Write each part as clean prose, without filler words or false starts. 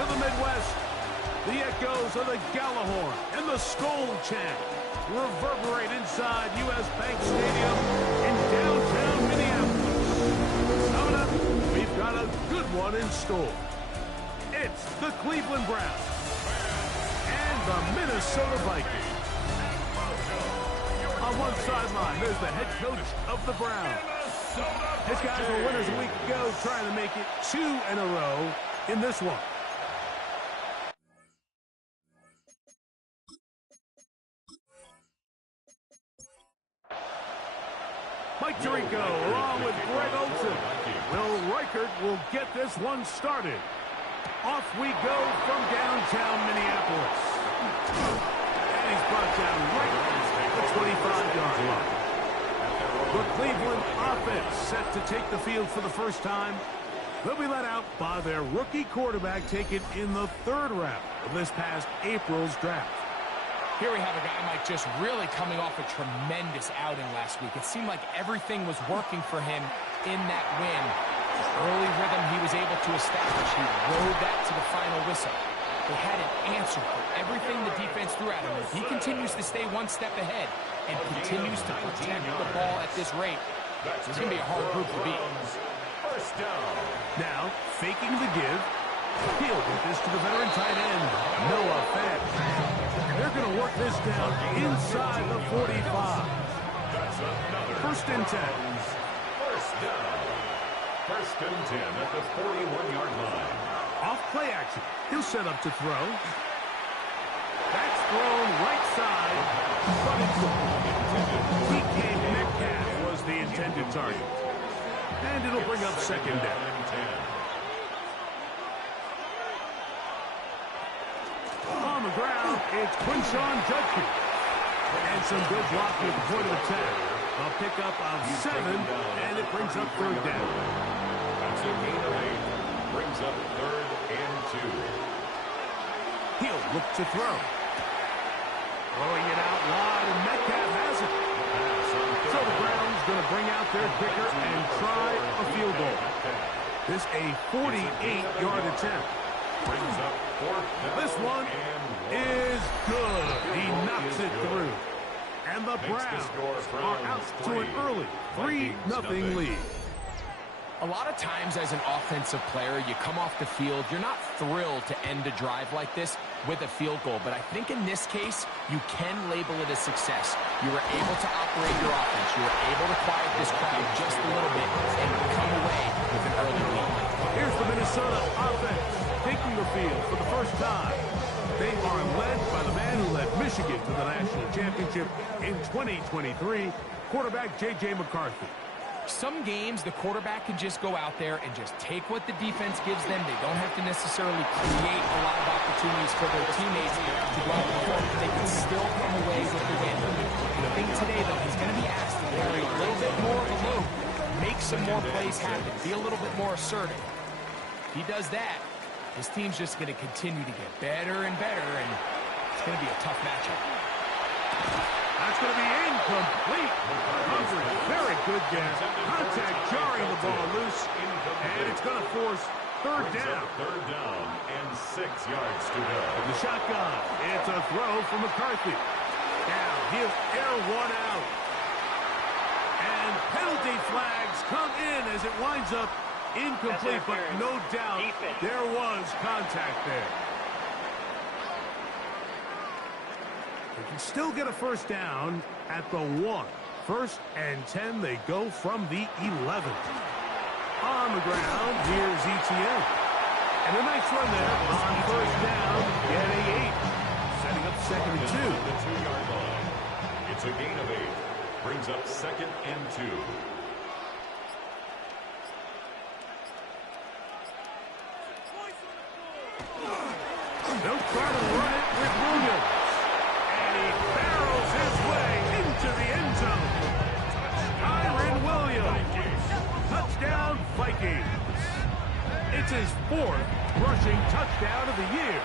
to the Midwest. The echoes of the Gallahorn and the Skol chant reverberate inside U.S. Bank Stadium in downtown Minneapolis. Coming up, we've got a good one in store. It's the Cleveland Browns and the Minnesota Vikings. On one sideline, there's the head coach of the Browns. His guys were winners a week ago, trying to make it 2 in a row in this one. Mike Tirico along with Greg Olsen. Will Reichert will get this one started. Off we go from downtown Minneapolis. And he's brought down right at the 25-yard line. The Cleveland offense set to take the field for the first time. They'll be let out by their rookie quarterback taken in the 3rd round of this past April's draft. Here we have a guy, Mike, just really coming off a tremendous outing last week. It seemed like everything was working for him in that win. The early rhythm he was able to establish, he rode that to the final whistle. They had an answer for everything the defense threw at him. If he continues to stay one step ahead and continues to protect the ball at this rate, it's going to be a hard group to beat. First down. Now, faking the give. He'll get this to the veteran tight end, Noah Fant. They're going to work this down inside the 45. First and 10. First down. First and 10 at the 41-yard line. Off play action. He'll set up to throw. That's thrown right side, but it's DK Metcalf was the intended target. And it'll bring up second down. On the ground, it's Quinshawn Judkins. And some good blocking at the point of attack. A pickup of 7, and it brings up 3rd down. That's a gain of 8. Brings up 3rd and 2. He'll look to throw. Throwing it out wide, and Metcalf has it. So the Browns going to bring out their kicker and try a field goal. This a 48-yard attempt. Brings up 4th down. This one is good. He knocks it through. And the Browns are out to an early 3-0 lead. A lot of times as an offensive player, you come off the field, you're not thrilled to end a drive like this with a field goal. But I think in this case, you can label it a success. You were able to operate your offense. You were able to quiet this crowd just a little bit and come away with an early lead. Here's the Minnesota offense taking the field for the first time. They are led by the man who led Michigan to the national championship in 2023, quarterback J.J. McCarthy. Some games, the quarterback can just go out there and just take what the defense gives them. They don't have to necessarily create a lot of opportunities for their teammates to go out and perform. They can still come away with the win. I think today, though, he's going to be asked to carry a little bit more of a load, make some more plays happen, be a little bit more assertive. If he does that, his team's just going to continue to get better and better, and it's going to be a tough matchup. That's going to be incomplete. Coverage, very good guess. Contact jarring the ball loose, and it's going to force 3rd down. 3rd down and 6 yards to go. In the shotgun, it's a throw from McCarthy. Now he'll air one out. And penalty flags come in as it winds up incomplete, but no doubt there was contact there. They can still get a first down at the 1. 1st and 10, they go from the 11. On the ground, here's ETN. And a nice run there on 1st down, getting 8. Setting up 2nd and 2. The 2-yard line. It's a gain of 8. Brings up 2nd and 2. They'll try to run it with Williams. And he barrels his way into the end zone. Kyren Williams. Touchdown, Vikings. It's his 4th rushing touchdown of the year.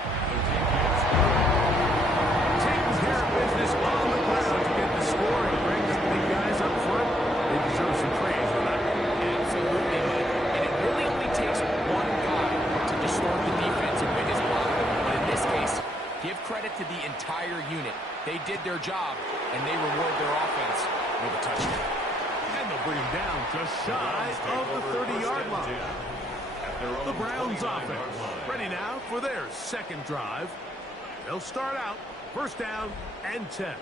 Taking care of business on the ground to get the score. He brings the big guys up front. They deserve some They did their job, and they reward their offense with a touchdown. And they'll bring him down just shy of the 30-yard line. The Browns offense ready now for their second drive. They'll start out first down and 10.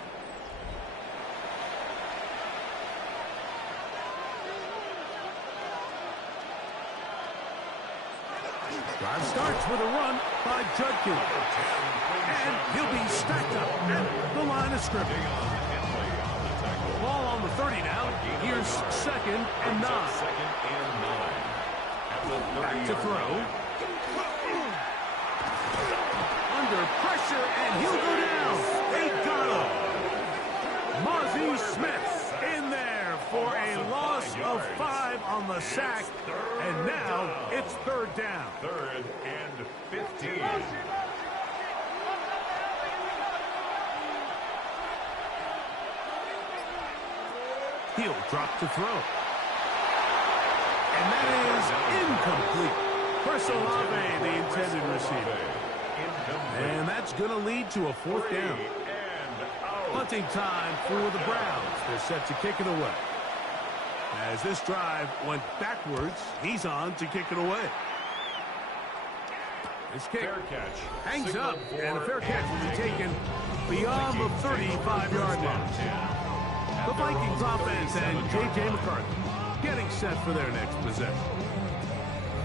Drive starts with a run by Judkins. And he'll be stacked up at the line of scrimmage. Ball on the 30 now. Here's second and 9. Back to throw. Under pressure, and he'll go down. They got him. Mozzie Smith in there for a loss of 5 on the sack. And now it's third down. Third and 15. He'll drop to throw. And that is incomplete. Chris Olave, the intended receiver. And that's going to lead to a fourth down. Punting time for the Browns. They're set to kick it away. As this drive went backwards, he's on to kick it away. This kick hangs up, and a fair catch will be taken beyond the 35-yard line. The Vikings offense and J.J. McCarthy getting set for their next possession.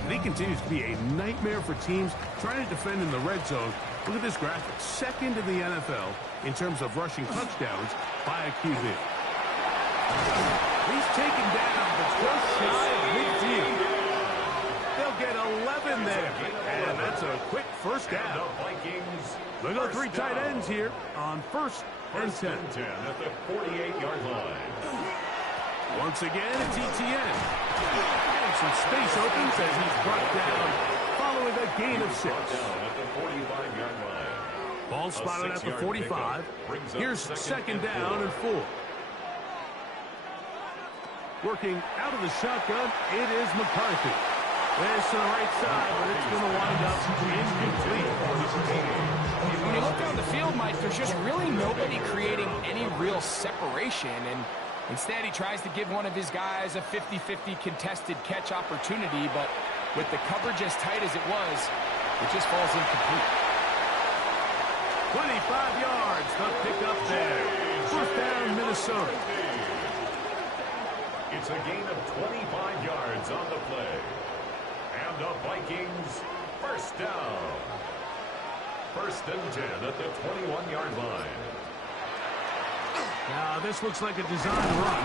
And he continues to be a nightmare for teams trying to defend in the red zone. Look at this graphic. Second in the NFL in terms of rushing touchdowns by a QB. He's taken down, but just shy of midfield. They'll get 11 there. And that's a quick first down. Look at the 3 tight ends here on first and 10. At the 48-yard line. Once again, it's ETN. And some space opens as he's brought down following a gain of 6. At the 45-yard line. Ball spotted at the 45. Here's second down and 4. Working out of the shotgun, it is McCarthy. This to the right side, but it's going to wind up incomplete. When you look down the field, Mike, there's just really nobody creating any real separation. And instead, he tries to give one of his guys a 50-50 contested catch opportunity. But with the coverage as tight as it was, it just falls incomplete. 25 yards, the pickup there. First down, Minnesota. It's a gain of 25 yards on the play. And the Vikings first down. First and 10 at the 21-yard line. Now, this looks like a design run.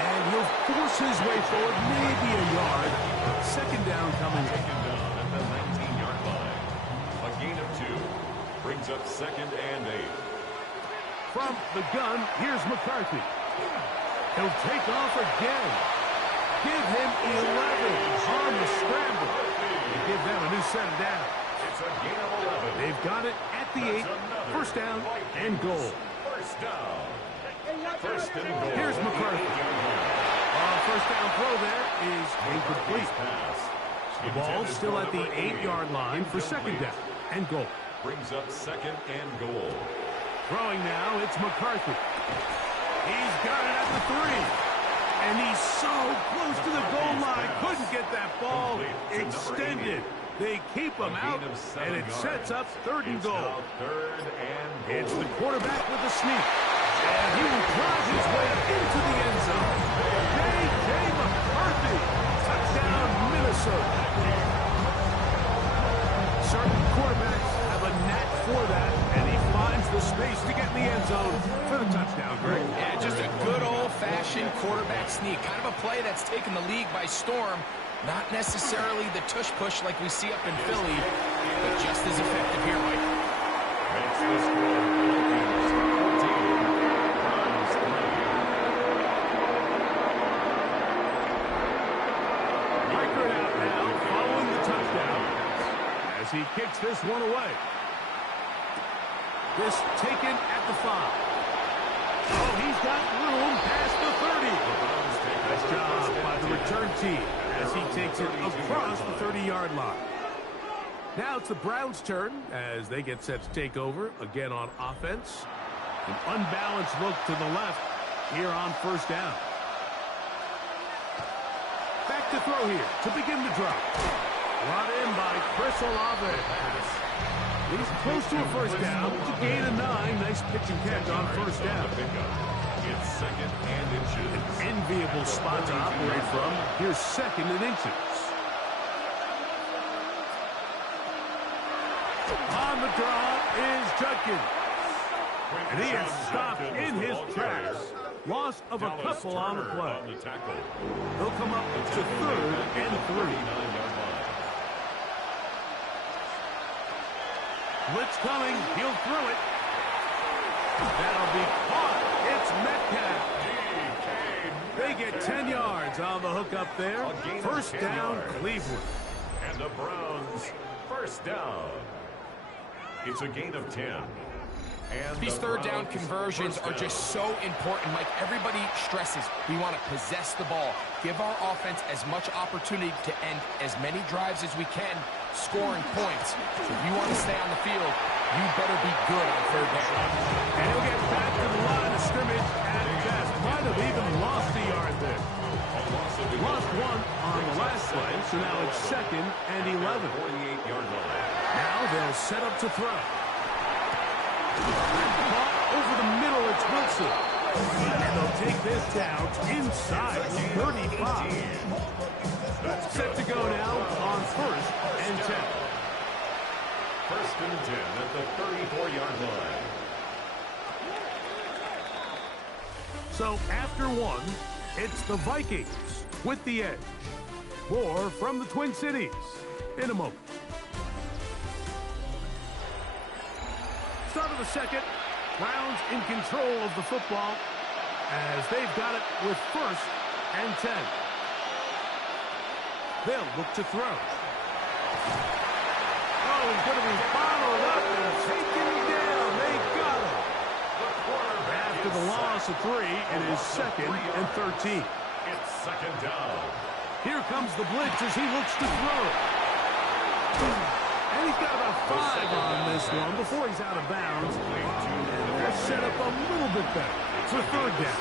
And he'll force his way forward, maybe a yard. Second down coming. Second down at the 19-yard line. A gain of 2. Brings up second and 8. From the gun, here's McCarthy. He'll take off again. Give him 11 on the scramble. They give them a new set of down. It's a gain of 11. They've got it at the 8. First down and goal. First down. First and goal. Here's McCarthy. First down throw there is incomplete. The ball still at the 8-yard line for second down and goal. Brings up second and goal. Throwing now, it's McCarthy. He's got it at the 3. And he's so close to the goal line. Couldn't get that ball extended. They keep him out, and it sets up third and goal. It's the quarterback with the sneak. And he will drive his way into the end zone. J.J. McCarthy. Touchdown, Minnesota. Certain quarterbacks have a knack for that, and he finds the space to get in the end zone for the touchdown, Greg. Yeah, just a good old-fashioned quarterback sneak. Kind of a play that's taken the league by storm. Not necessarily the tush-push like we see up in Philly, but just as effective here, Mike. Makes the score 14. Record out now following the touchdown as he kicks this one away. This taken at the 5. Oh, he's got room past the 30. Nice job by the return team as he takes it across the 30-yard line. Now it's the Browns' turn as they get set to take over again on offense. An unbalanced look to the left here on first down. Back to throw here to begin the drive. Brought in by Chris Olave. He's close to a first down. To gain a 9. Nice pitch and catch on first down. It's second and inches. An enviable spot to operate from. Here's second and inches. On the draw is Judkins. And he is stopped in his tracks. Loss of a couple on the play. He'll come up to third and 3. Blitz coming. He'll throw it. That'll be caught. It's Metcalf. They get 10 yards on the hook up there. First down, Cleveland. And the Browns, first down. It's a gain of 10. And these third down conversions are just so important. Mike, everybody stresses we want to possess the ball, give our offense as much opportunity to end as many drives as we can, scoring points. So if you want to stay on the field, you better be good on third down. And he'll get back to the line of scrimmage at best. Might have even lost a yard there. Lost one on the last play, so now it's second and 11. 48-yard line. Now they'll set up to throw. Caught over the middle, it's Wilson. And they'll take this down inside 35. Set to go now on first and 10. First and 10 at the 34-yard line. So after one, it's the Vikings with the edge. More from the Twin Cities in a moment. Start of the second. Browns in control of the football as they've got it with first and 10. They'll look to throw. Oh, he's going to be bottled up and taken down. They got him. After the loss of 3, it is second and 13. It's second down. Here comes the blitz as he looks to throw. And he's got about 5 on this one before he's out of bounds. And they're set up a little bit better for third down.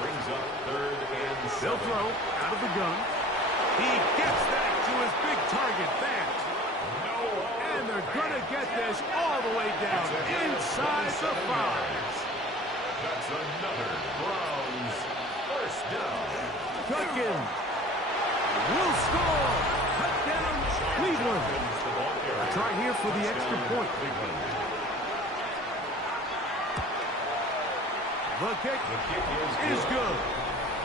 Brings up third and 7. They'll throw out of the gun. He gets that to his big target, Fant. And they're going to get this all the way down inside the 5. That's another Browns first down. Judkins will score. Touchdown, Cleveland. Try here for the extra point. The kick is good.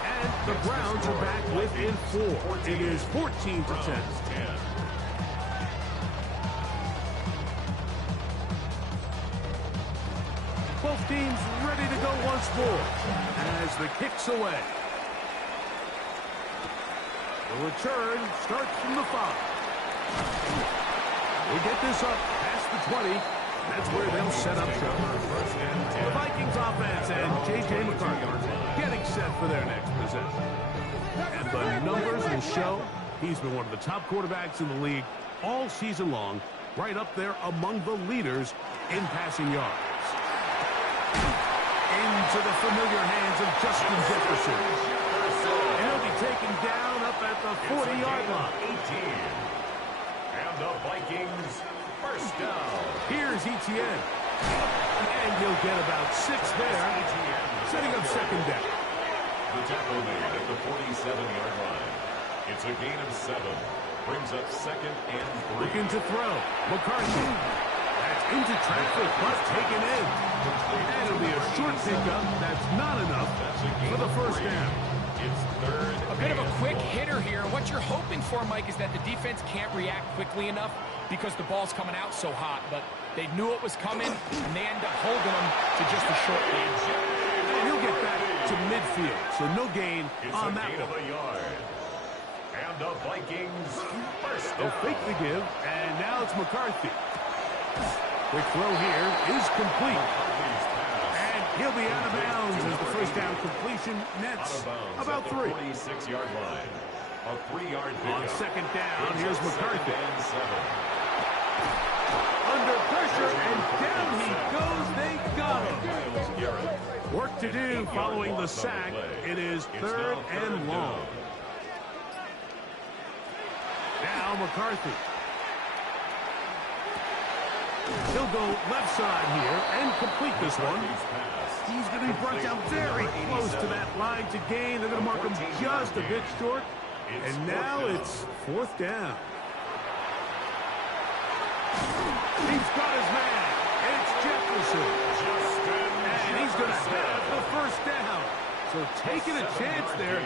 And the Browns are back within 4. It is 14-10. Both teams ready to go once more as the kick's away. The return starts from the 5. They get this up past the 20. That's where they'll set up shop. The Vikings offense and J.J. McCarthy getting set for their next possession. And the numbers will show he's been one of the top quarterbacks in the league all season long, right up there among the leaders in passing yards. Into the familiar hands of Justin Jefferson. And he'll be taken down up at the 40-yard line. 18. And the Vikings first down. Here's Etienne. And he'll get about 6 there, setting up second down. The tackle made at the 47-yard line. It's a gain of 7. Brings up second and 3. Looking to throw. McCarthy. That's into traffic, but taken in. And it'll be a short pickup. That's not enough for the first down. It's third. A bit of a quick hitter here. What you're hoping for, Mike, is that the defense can't react quickly enough because the ball's coming out so hot. But they knew it was coming, and they end up holding them to just a short gain. And he'll get back to midfield, so no gain on that It's a gain of one. a yard. And the Vikings first down. They'll fake the give, and now it's McCarthy. Quick throw here is complete. And he'll be out of bounds as the first down completion nets about 3. 46-yard line. A 3-yard pickup. On second down, here's McCarthy. And 7. Under pressure, and down he goes. They got him. Work to do following the sack. It is 3rd and long. Now McCarthy. He'll go left side here and complete this one. He's going to be brought down very close to that line to gain. They're going to mark him just a bit short. And now it's 4th down. He's got his man. It's Jefferson. And he's going to have the 1st down. So taking a chance there,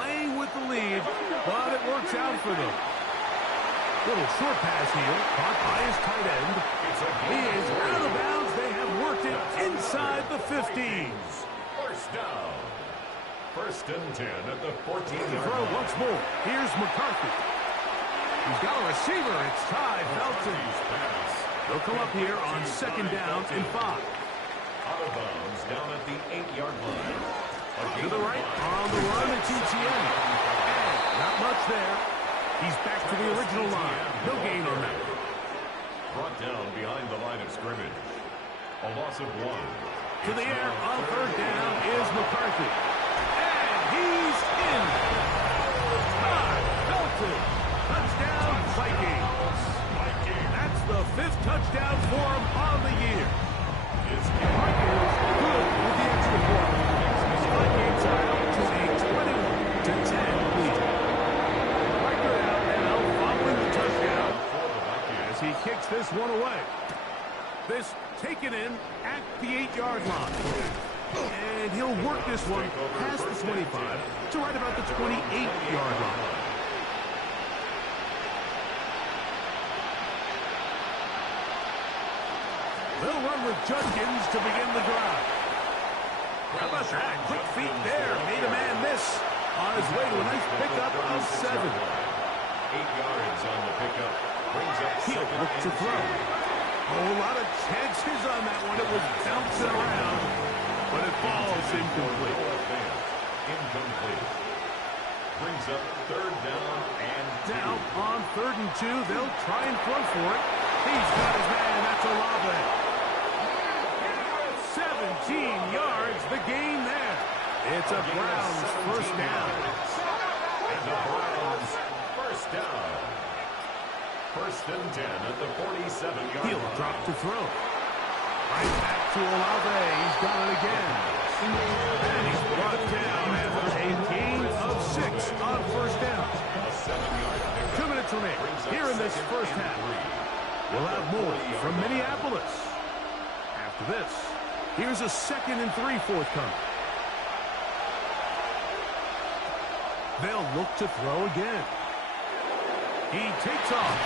playing with the lead, but it works out for them. Little short pass here, caught by his tight end. He is out of bounds. They have worked it inside the 15s. 1st down. 1st and 10 at the 14-yard Throw line. once more. Here's McCarthy. He's got a receiver. It's Ty Felton. They'll come up here on 2nd down and 5. Out of bounds down at the 8-yard line. To the right, on the run, it's ETN. And not much there. He's back to the original line. No gain on that. Brought down behind the line of scrimmage. A loss of 1. To the air on 3rd down is McCarthy. And he's in. Ty Felton. Touchdown, Vikings. That's the 5th touchdown for him on the year. Vikings good with the extra point. Vikings are out to a 21-10 lead. Riker out now following the touchdown as he kicks this one away. This taken in at the 8-yard line. And he'll work this one past the 25 to right about the 28-yard line. They'll run with Judkins to begin the drive. How about that? Quick feet there. Made a man miss on his way to a nice pickup of 7. 8 yards on the pickup. Brings up He'll look to throw. A whole lot of chances on that one. It was bouncing around, but it falls incomplete. Incomplete. Brings up 3rd down and 2. Now on 3rd and 2, they'll try and throw for it. He's got his man. That's Olave. 17 yards, the gain there. It's a Browns 1st down. And the Browns 1st down. 1st and 10 at the 47-yard line. He'll drop to throw. Right back to Olave. He's got it again. And he's brought down after a gain of 6 on 1st down. A 7-yard pickup. 2 minutes remain here in this 1st half. We'll have more from Minneapolis. After this, here's a 2nd and 3 forthcoming. They'll look to throw again. He takes off.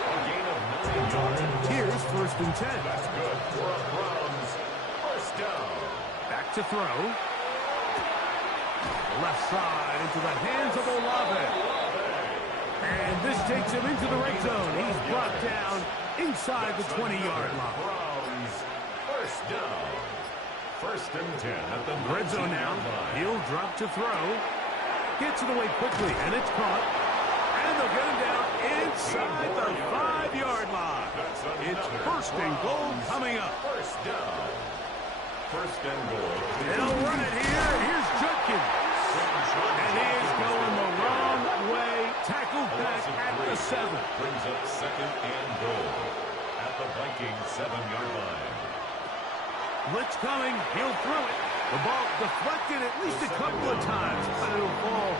A gain of 9 yards. Here's 1st and 10. That's good for a Browns 1st down. Back to throw. Left side into the hands of Olave. And this takes him into the red zone. He's brought down inside the 20-yard line. Browns 1st down. 1st and 10 at the Red zone now. He'll drop to throw. Gets it away quickly, and it's caught. And they'll get him down inside the 5-yard line. It's 1st and goal coming up. 1st down. 1st and goal. They'll run it here. Here's Judkins. And he is going the wrong way. Tackled back at the 7. Brings up 2nd and goal at the Vikings 7-yard line. Blitz coming. He'll throw it. The ball deflected at least a couple of times, but it'll fall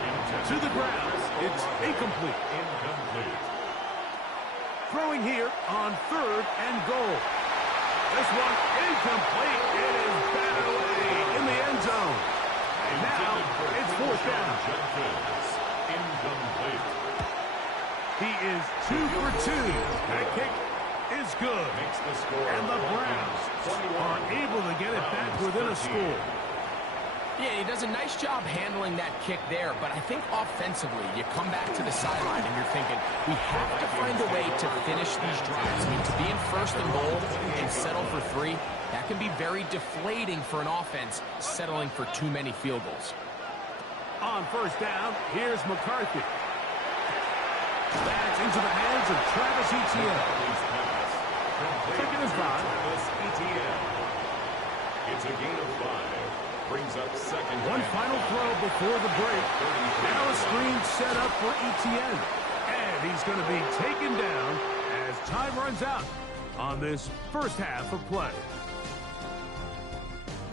to the ground. It's incomplete. Incomplete. Throwing here on 3rd and goal. This one incomplete. It is batted away in the end zone. And now it's 4th down. Incomplete. He is 2 for 2. That kick is good. Makes the score. And the Browns are able to get it back within a score. Yeah, he does a nice job handling that kick there, but I think offensively, you come back to the sideline and you're thinking, we have to find a way to finish these drives. I mean, to be in 1st and goal and settle for 3, that can be very deflating for an offense settling for too many field goals. On 1st down, here's McCarthy. That's into the hands of Travis Etienne. Second and 5. It's a gain of 5. Brings up second. One final throw before the break. Now a screen set up for Etienne. And he's going to be taken down as time runs out on this first half of play.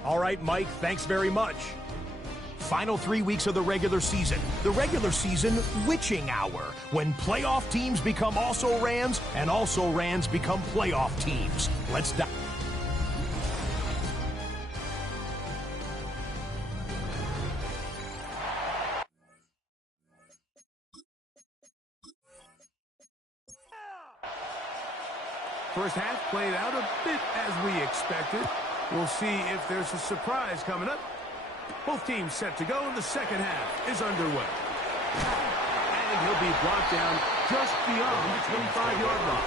All right, Mike, thanks very much. Final 3 weeks of the regular season. The regular season witching hour, when playoff teams become also-rans and also-rans become playoff teams. Let's dive. First half played out a bit as we expected. We'll see if there's a surprise coming up. Both teams set to go, and the second half is underway. And he'll be brought down just beyond the 25-yard line.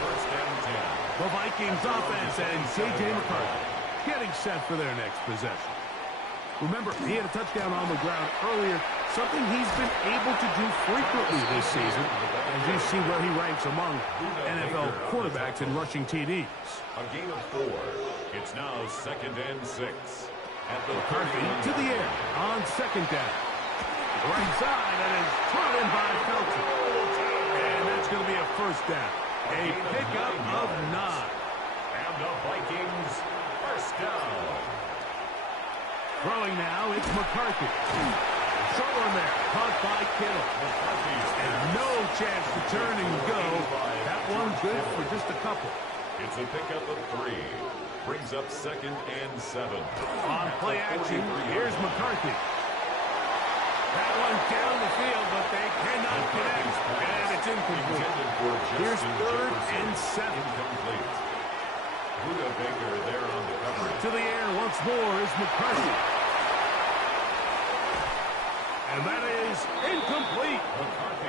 The Vikings offense and J.J. McCarthy getting set for their next possession. Remember, he had a touchdown on the ground earlier, something he's been able to do frequently this season, as you see where he ranks among NFL quarterbacks in rushing TDs. A gain of 4. It's now second and 6. At the McCarthy to the air on second down. Right side, and is brought in by Felton. And that's going to be a first down. A pickup of 9. And the Vikings first down. Throwing now, it's McCarthy. Short one there, caught by Kittle. And no chance to turn and go. That one good for just a couple. It's a pickup of 3. Brings up second and 7. On play action, here's McCarthy. That one down the field, but they cannot connect. And it's incomplete. Here's third and 7. Incomplete. Buda Baker there on the coverage. To the air once more is McCarthy. And that is incomplete.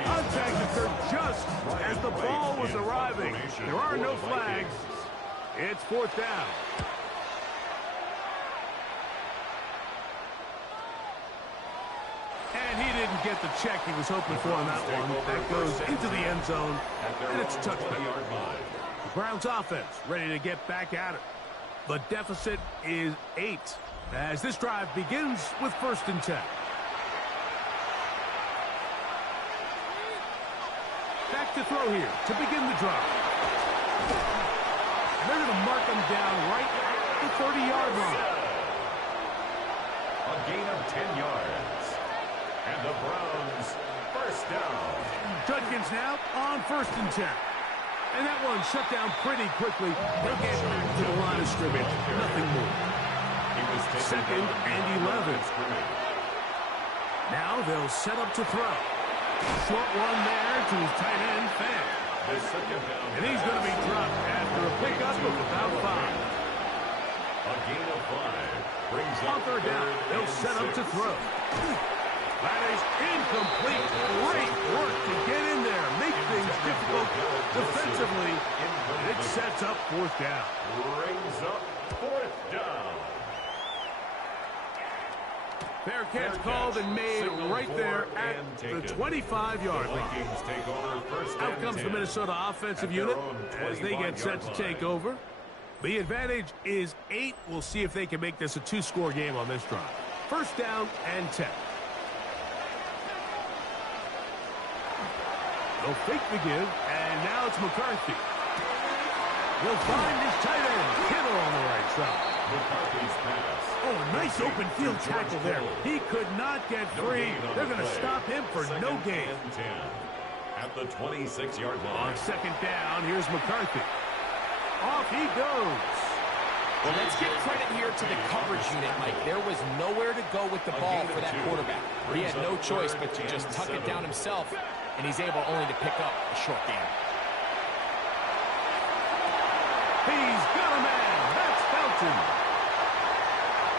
Contact occurred just as the ball was arriving. There are no flags. It's fourth down. And he didn't get the check he was hoping for on that one. That goes into the end zone, and it's a touchdown. The Browns offense ready to get back at it. The deficit is 8 as this drive begins with first and 10. Back to throw here to begin the drive. They're going to mark him down right at the 30-yard line. A gain of 10 yards. And the Browns first down. Judkins now on first and 10. And that one shut down pretty quickly. They'll get back to the line of scrimmage. Nothing more. Second and 11. Now they'll set up to throw. Short one there to his tight end, Fan. And he's going to be dropped after a pickup of about 5. A gain of 5. Brings On up third down, they'll set up to throw. That is incomplete. Great work to get in there. Make things difficult defensively. And it sets up fourth down. Brings up fourth down. Fair catch called and made right there at the 25-yard line. Out comes the Minnesota offensive unit as they get set to take over. The advantage is 8. We'll see if they can make this a 2-score game on this drive. First down and 10. They'll fake the give, and now it's McCarthy. He'll find his tight end, Kittle on the right side. McCarthy's pass. Oh, a nice open field tackle there. He could not get free. They're going to stop him for no gain. At the 26-yard line. On second down, here's McCarthy. Off he goes. Well, let's give credit here to the coverage unit, Mike. There was nowhere to go with the ball for that quarterback. He had no choice but to just tuck it down himself, and he's able only to pick up a short gain. He's got a man. That's Felton.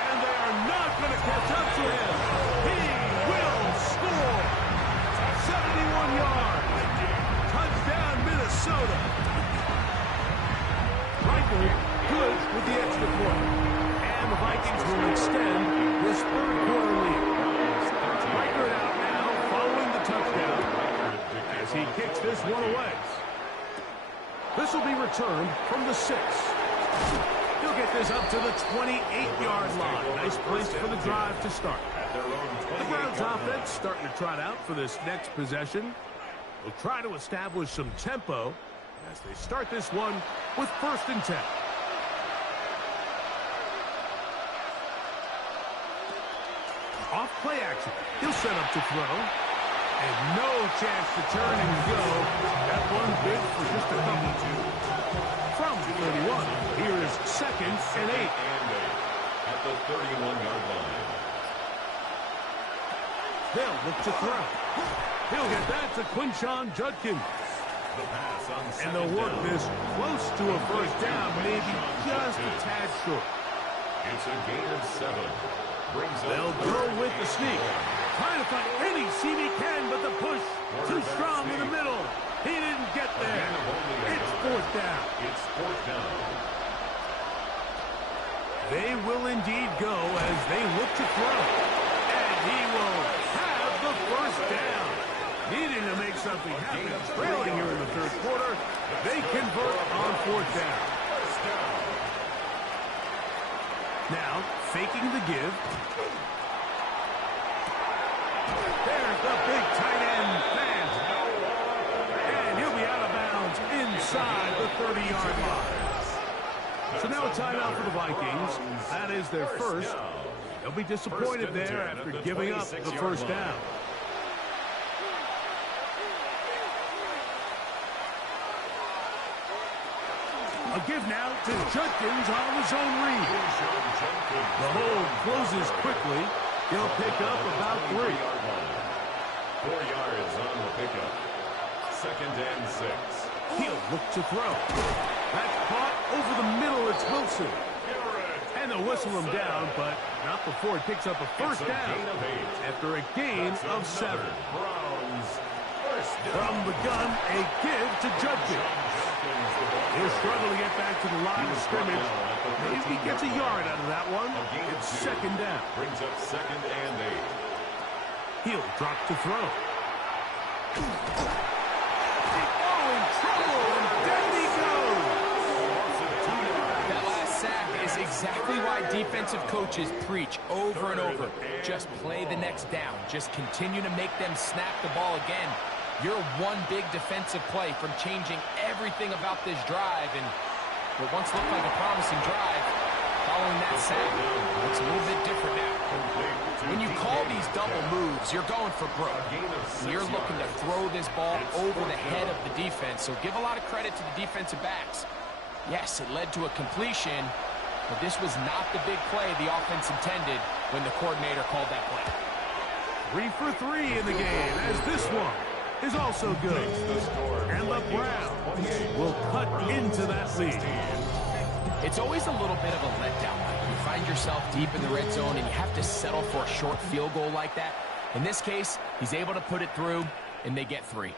And they are not going to catch up to him. He will score. 71 yards. Touchdown, Minnesota. Reichert good with the extra point. And the Vikings will extend this third-quarter lead. Reichert out now following the touchdown as he kicks this one away. This will be returned from the 6. He'll get this up to the 28-yard line. Nice place for the drive to start. The Browns offense starting to trot out for this next possession. They'll try to establish some tempo as they start this one with 1st and 10. Off play action. He'll set up to throw. And no chance to turn and go. That one big for just a couple. From 31, here is 2nd and 8. At the 31-yard line. They'll look to throw. He'll get that to Quinshon Judkins. The pass on And they'll work down. this close to a 1st down, maybe just a tad short. It's a gain of 7. Brings up They'll go with the sneak. Trying to find any seam he can, but the push too strong in the middle. He didn't get there. It's 4th down. It's 4th down. They will indeed go as they look to throw. And he will have the 1st down. Needing to make something happen. Trailing here in the 3rd quarter. They convert on 4th down. Now, faking the give. There's the big tight end pass. And he'll be out of bounds inside the 30-yard line. So now a timeout for the Vikings. That is their first. They'll be disappointed there after giving up the 1st down. A give now to Judkins on his own read. The hole closes quickly. He'll pick up about 3. 4 yards on the pickup. 2nd and 6. He'll look to throw. That's caught over the middle. It's Wilson. And they'll whistle him down, but not before it picks up a 1st down after a gain of 7. From the gun, a give to Judkins. He'll struggle to get back to the line of scrimmage. Maybe he gets a yard out of that one. It's 2nd down. Brings up 2nd and 8. He'll drop to throw. Oh, in trouble, and down he goes. That last sack is exactly why defensive coaches preach over and over. Just play the next down. Just continue to make them snap the ball again. You're one big defensive play from changing everything about this drive, and what once looked like a promising drive, following that sack, looks a little bit different now. When you call these double moves, you're going for broke. You're looking to throw this ball over the head of the defense, so give a lot of credit to the defensive backs. Yes, it led to a completion, but this was not the big play the offense intended when the coordinator called that play. 3 for 3 in the game, as this one is also good. And the Browns will cut into that lead. It's always a little bit of a letdown. You find yourself deep in the red zone and you have to settle for a short field goal like that. In this case, he's able to put it through, and they get 3.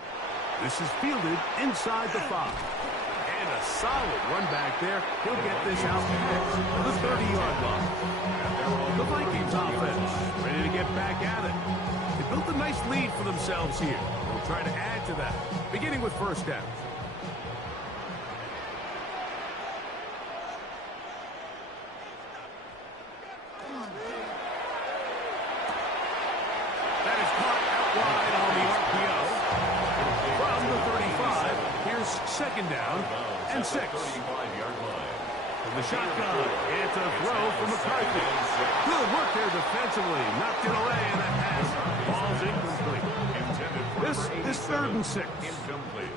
This is fielded inside the 5. And a solid run back there. He'll get this out to the 30-yard line. The Vikings offense ready to get back at it. They built a nice lead for themselves here. They'll try to add to that, beginning with 1st down. That is caught out wide on the RPO. From the 35, here's 2nd down and 6. From the shotgun, it's a throw from McCarthy. Good work there defensively. Knocked it away, and that pass falls incomplete. This is 3rd and 6. Incomplete.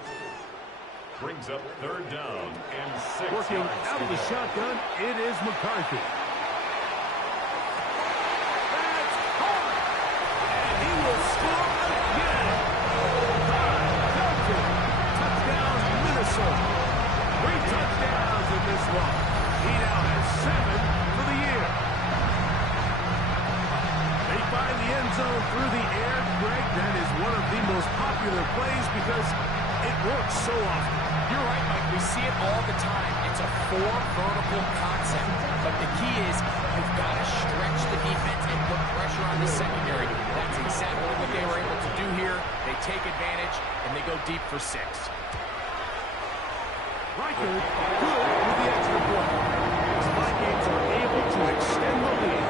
Brings up 3rd down and 6. Working out of the shotgun, it is McCarthy. That's caught! And he will score again. Touchdown, Minnesota. 3 touchdowns in this one. He now has 7 for the year. They find the end zone through the air. Greg, that is one of the most popular plays because it works so often. You're right, Mike. We see it all the time. It's a 4 vertical concept. But the key is you've got to stretch the defense and put pressure on the secondary. That's exactly what they were able to do here. They take advantage, and they go deep for 6. Reichert, good with the extra point. The Vikings are able to extend the lead.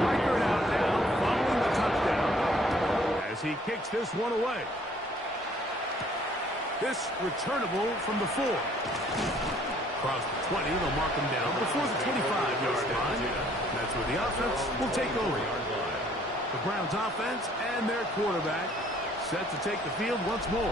Reichert out now, following the touchdown, as he kicks this one away. This returnable from the 4. Across the 20, they'll mark him down before the 25-yard line. That's where the offense will take over. The Browns offense and their quarterback set to take the field once more.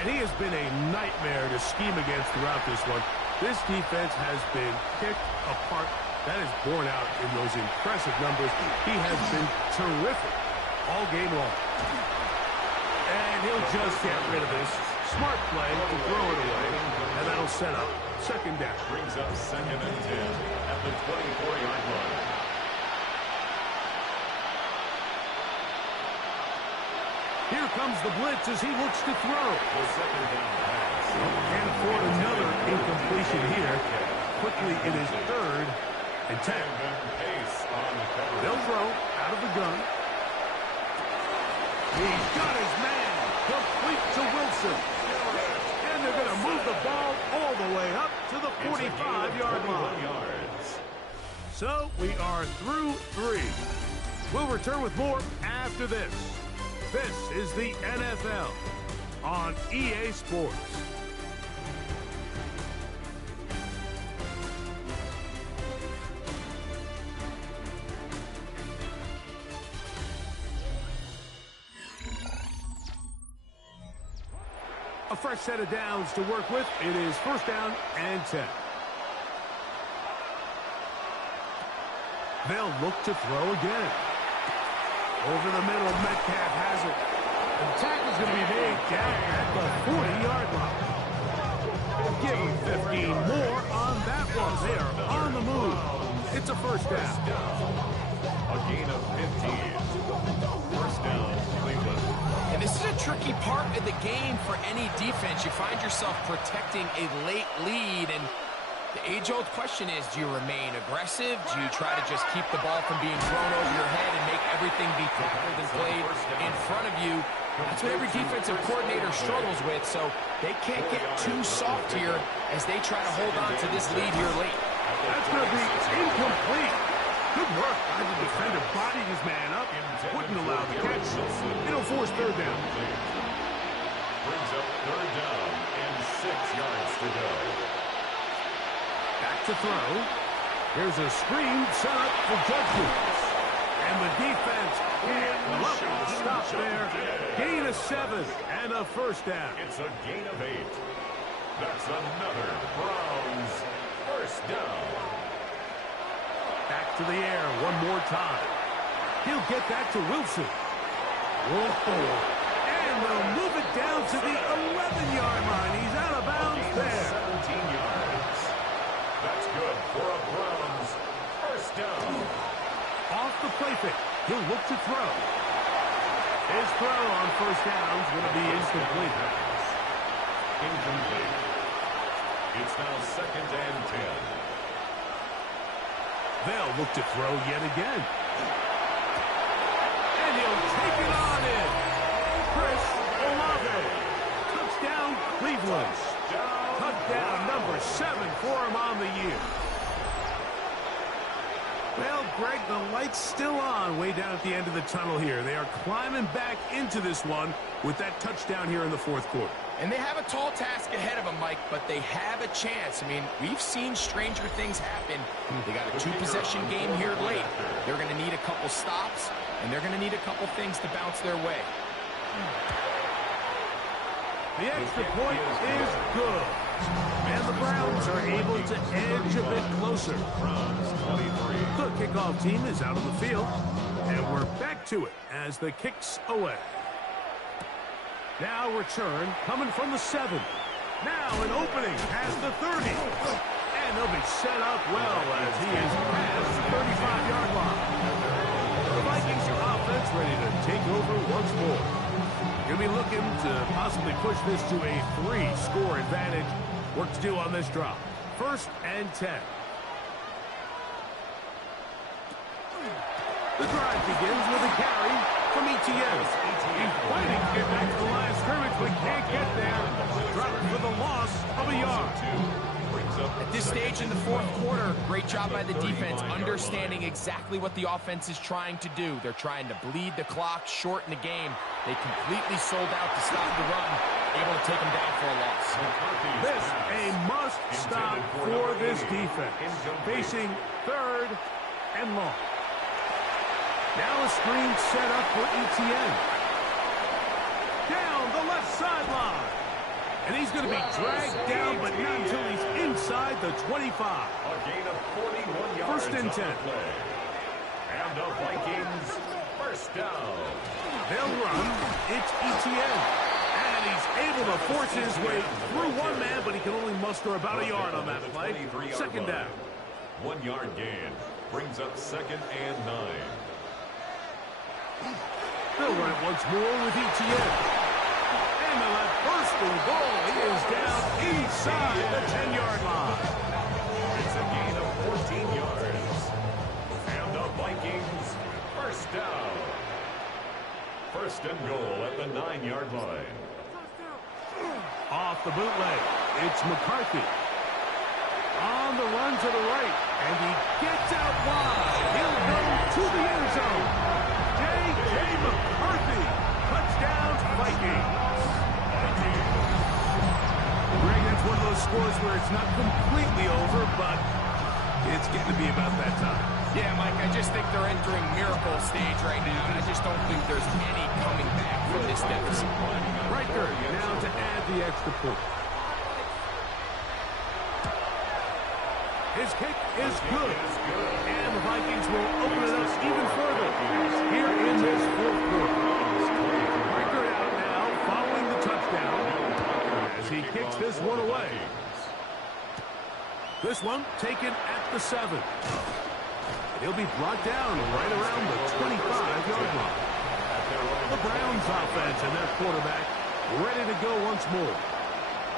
And he has been a nightmare to scheme against throughout this one. This defense has been picked apart. That is borne out in those impressive numbers. He has been terrific all game long. And he'll just get rid of this. Smart play to throw it away. And that'll set up second down. Brings up 2nd and 10 at the 24-yard line. Here comes the blitz as he looks to throw. The 2nd down pass. Can't afford another incompletion here. Quickly, it is 3rd and 10. Pace on the coverage. They'll throw out of the gun. He's got his man. Complete to Wilson. And they're going to move the ball all the way up to the 45-yard line. So we are through 3. We'll return with more after this. This is the NFL on EA Sports. A fresh set of downs to work with. It is 1st down and 10. They'll look to throw again. Over the middle, Metcalf has it. The tackle's going to be made down at the 40-yard line. Give him 15 more on that one. They are on the move. It's a 1st down. A gain of 15. 1st down, Cleveland. And this is a tricky part of the game for any defense. You find yourself protecting a late lead, and the age-old question is, do you remain aggressive? Do you try to just keep the ball from being thrown over your head and make everything be tackled and played in front of you? That's what every defensive coordinator struggles with, so they can't get too soft here as they try to hold on to this lead here late. That's going to be incomplete. Good work by the defender. Bodied his man up. Wouldn't allow the catch. It'll force 3rd down. Brings up 3rd down and 6 yards to go. Back to throw. Here's a screen set up for Judkins. And the defense can't look to stop there. Gain of 7 and a 1st down. It's a gain of 8. That's another Browns 1st down. Back to the air one more time. He'll get that to Wilson. Whoa. And they'll move it down to the 11-yard line. He's out of bounds there. 17 yards. That's good for a Browns 1st down. Off the play fake. He'll look to throw. His throw on 1st down is going to be incomplete. Incomplete. It's now 2nd and 10. They'll look to throw yet again. And he'll take it on in. Chris Olave. Touchdown, Cleveland. Touchdown number 7 for him on the year. Well, Greg, the light's still on way down at the end of the tunnel here. They are climbing back into this one with that touchdown here in the 4th quarter. And they have a tall task ahead of them, Mike, but they have a chance. I mean, we've seen stranger things happen. They got a 2-possession game here late. They're going to need a couple stops, and they're going to need a couple things to bounce their way. The extra point is good. And the Browns are able to edge a bit closer. The kickoff team is out on the field, and we're back to it as the kick's away. Now return coming from the 7. Now an opening past the 30. And they'll be set up well as he is past the 35-yard line. The Vikings offense ready to take over once more. Going to be looking to possibly push this to a 3-score advantage. Work to do on this drop. 1st and 10. The drive begins with a carry from ETN. He's fighting to get back to the line of scrimmage, but can't get there. Dropped for the loss of a yard. At this stage in the fourth quarter, great job by the defense, understanding exactly what the offense is trying to do. They're trying to bleed the clock, shorten the game. They completely sold out to stop the run, able to take them down for a loss. This a must-stop for this defense. Facing third and long. Now a screen set up for ETN. Down the left sideline. And he's going to be dragged down, but not until he's inside the 25. A gain of 41 yards. First and 10. And the Vikings first down. They'll run. It's ETN. And he's able to force his way through one man, but he can only muster about a yard on that play. Second down. 1 yard gain brings up second and 9. They'll run it once more with ETN. And the first and goal. He is down inside the 10-yard line. It's a gain of 14 yards. And the Vikings first down. First and goal at the 9-yard line. Off the bootleg, it's McCarthy. On the run to the right, and he gets out wide. He'll go to the end zone. J.J. McCarthy. Touchdown, Vikings. Greg, that's one of those scores where it's not completely over, but it's getting to be about that time. Yeah, Mike, I just think they're entering miracle stage right now, and I just don't think there's any coming back from this deficit. Riker now to add the extra point. His kick is good. And the Vikings will open it up even further here in this fourth quarter. Riker out now following the touchdown as he kicks this one away. This one taken at the 7. He'll be brought down right around the 25-yard line. The Browns offense and their quarterback ready to go once more.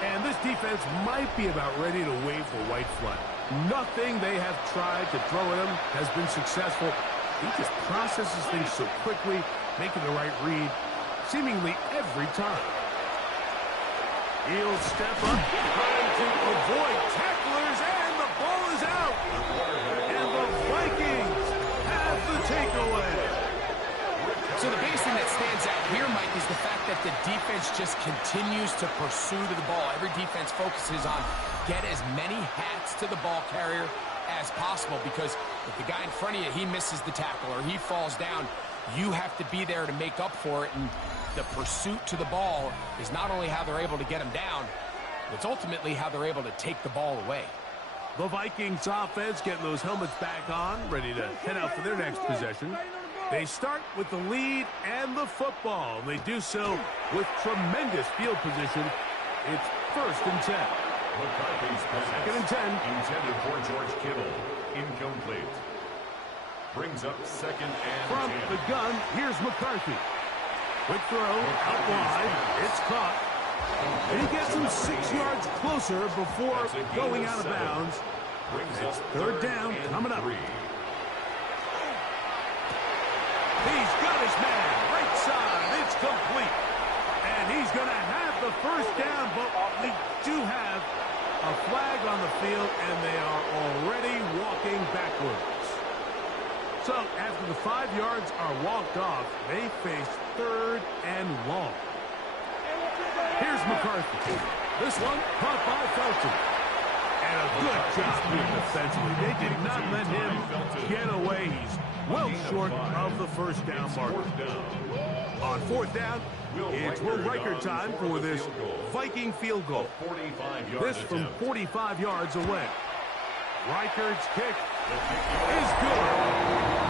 And this defense might be about ready to wave the white flag. Nothing they have tried to throw at him has been successful. He just processes things so quickly, making the right read seemingly every time. He'll step up, trying to avoid tacklers, and the ball is out. And the Vikings have the takeaway. So the biggest thing that stands out here, Mike, is the fact that the defense just continues to pursue to the ball. Every defense focuses on get as many hats to the ball carrier as possible, because if the guy in front of you, he misses the tackle or he falls down, you have to be there to make up for it. And the pursuit to the ball is not only how they're able to get him down, it's ultimately how they're able to take the ball away. The Vikings offense getting those helmets back on, ready to head out for their next possession. They start with the lead and the football. They do so with tremendous field position. It's first and 10. McCarthy's pass. Second and 10. Intended for George Kittle. Incomplete. Brings up second and From 10. the gun, here's McCarthy. Quick throw, out wide. It's caught. And he gets him 6 yards closer before going out of bounds. It's third down coming up. He's got his man, right side, it's complete. And he's going to have the first down, but we do have a flag on the field, and they are already walking backwards. So after the 5 yards are walked off, they face third and long. Here's McCarthy. This one caught by Felton. And a good job here defensively. They did not let him get away. He's well short of the first down mark. On fourth down, it's Will Riker time for this Viking field goal. This from 45 yards away. Riker's kick is good.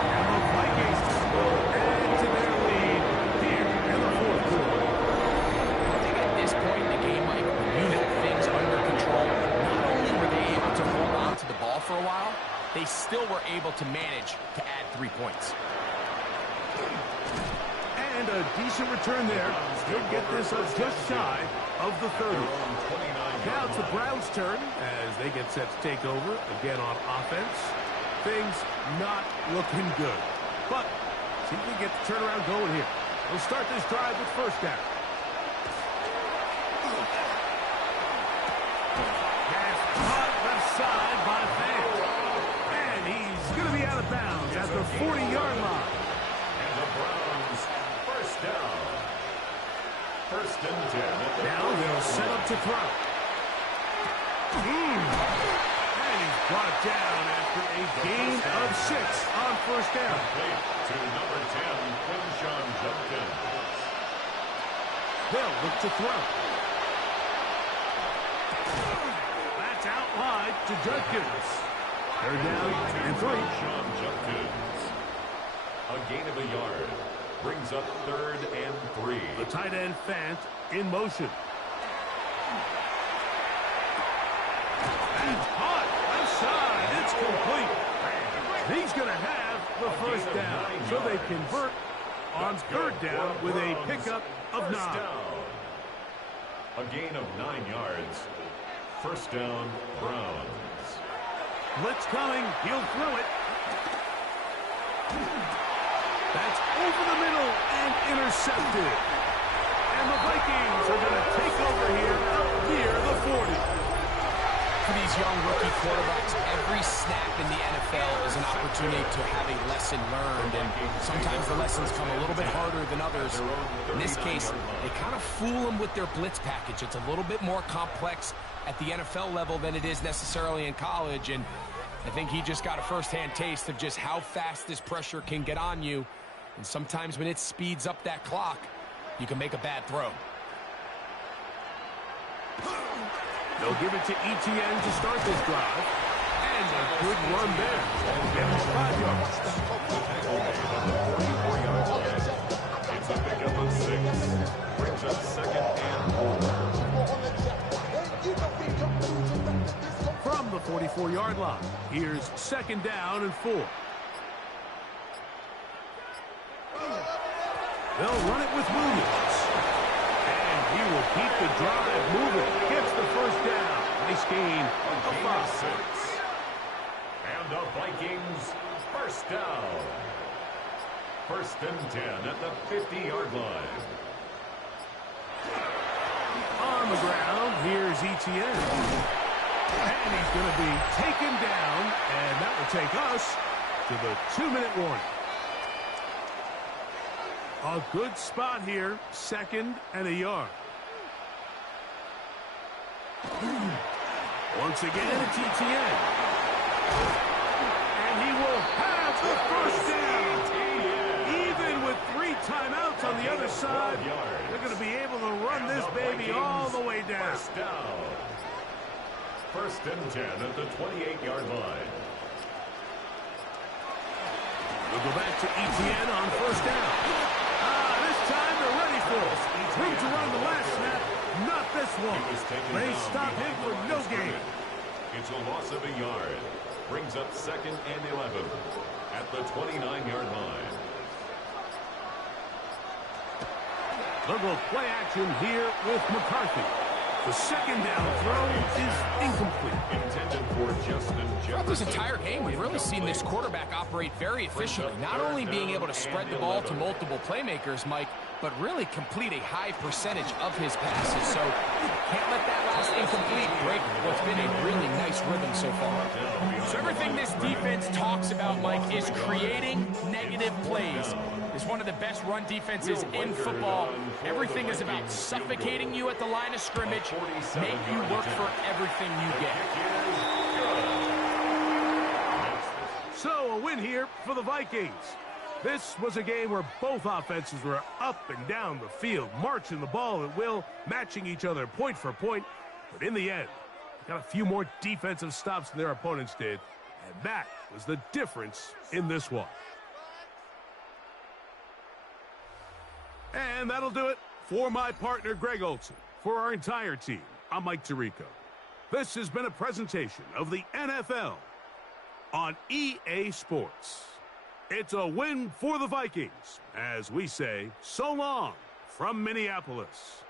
And the Vikings will add to their lead here in the fourth quarter. I think at this point in the game, Mike, when you have things under control, not only were they able to hold on to the ball for a while, they still were able to manage to add 3 points. And a decent return there. He'll get this up just shy of the 30. Now it's the Browns' turn as they get set to take over again on offense. Things not looking good. But see if we get the turnaround going here. We'll start this drive with first down. Pass caught left side by Fant. And he's going to be out of bounds at the 40-yard line. And the Browns, first down. First and 10. Now they'll set up to throw. And he's brought down after a gain of 6 on first down. Complete to number 10, Quinshawn Judkins. They'll look to throw. That's out wide to Judkins. They're down and 3. Quinshawn Judkins. A gain of a yard. Brings up 3rd and 3. The tight end Fant in motion. And caught outside. It's complete. He's going to have the first down. So they convert on third down with a pickup of 9. A gain of 9 yards. First down, Browns. Blitz coming. He'll throw it. That's over the middle and intercepted. And the Vikings are going to take over here out near the 40. For these young rookie quarterbacks, every snap in the NFL is an opportunity to have a lesson learned, and sometimes the lessons come a little bit harder than others. In this case, they kind of fool them with their blitz package. It's a little bit more complex at the NFL level than it is necessarily in college, and I think he just got a first-hand taste of just how fast this pressure can get on you, and sometimes when it speeds up that clock, you can make a bad throw. They'll give it to Etienne to start this drive. And a good run there. Get him 5 yards. It's a pickup of 6. Brings up 2nd and 4. From the 44-yard line, here's 2nd down and 4. They'll run it with Williams. And he will keep the drive moving. Gets the first down. Nice gain of 5. And the Vikings, first down. First and 10 at the 50-yard line. On the ground, here's Etienne. And he's going to be taken down. And that will take us to the 2-minute warning. A good spot here, 2nd and a yard. Once again, it's Etienne. And he will have the first down. Even with 3 timeouts on the other side, they're going to be able to run this baby all the way down. First down. First and 10 at the 28-yard line. We'll go back to Etienne on first down. This time they're ready for it. Room to run the last snap, not this one. They stop him for no gain. It's a loss of a yard. Brings up 2nd and 11 at the 29-yard line. They'll go play action here with McCarthy. The 2nd down throw is incomplete. Intended for Justin Jefferson. Throughout this entire game, we've really seen this quarterback operate very efficiently, not only being able to spread the ball to multiple playmakers, Mike, but really complete a high percentage of his passes. So can't let that last incomplete break what's been a really nice rhythm so far. So everything this defense talks about, Mike, is creating negative plays. It's one of the best run defenses in football. Everything is about suffocating you at the line of scrimmage, make you work for everything you get. So a win here for the Vikings. This was a game where both offenses were up and down the field, marching the ball at will, matching each other point for point. But in the end, they got a few more defensive stops than their opponents did. And that was the difference in this one. And that'll do it for my partner, Greg Olson. For our entire team, I'm Mike Tirico. This has been a presentation of the NFL on EA Sports. It's a win for the Vikings, as we say so long from Minneapolis.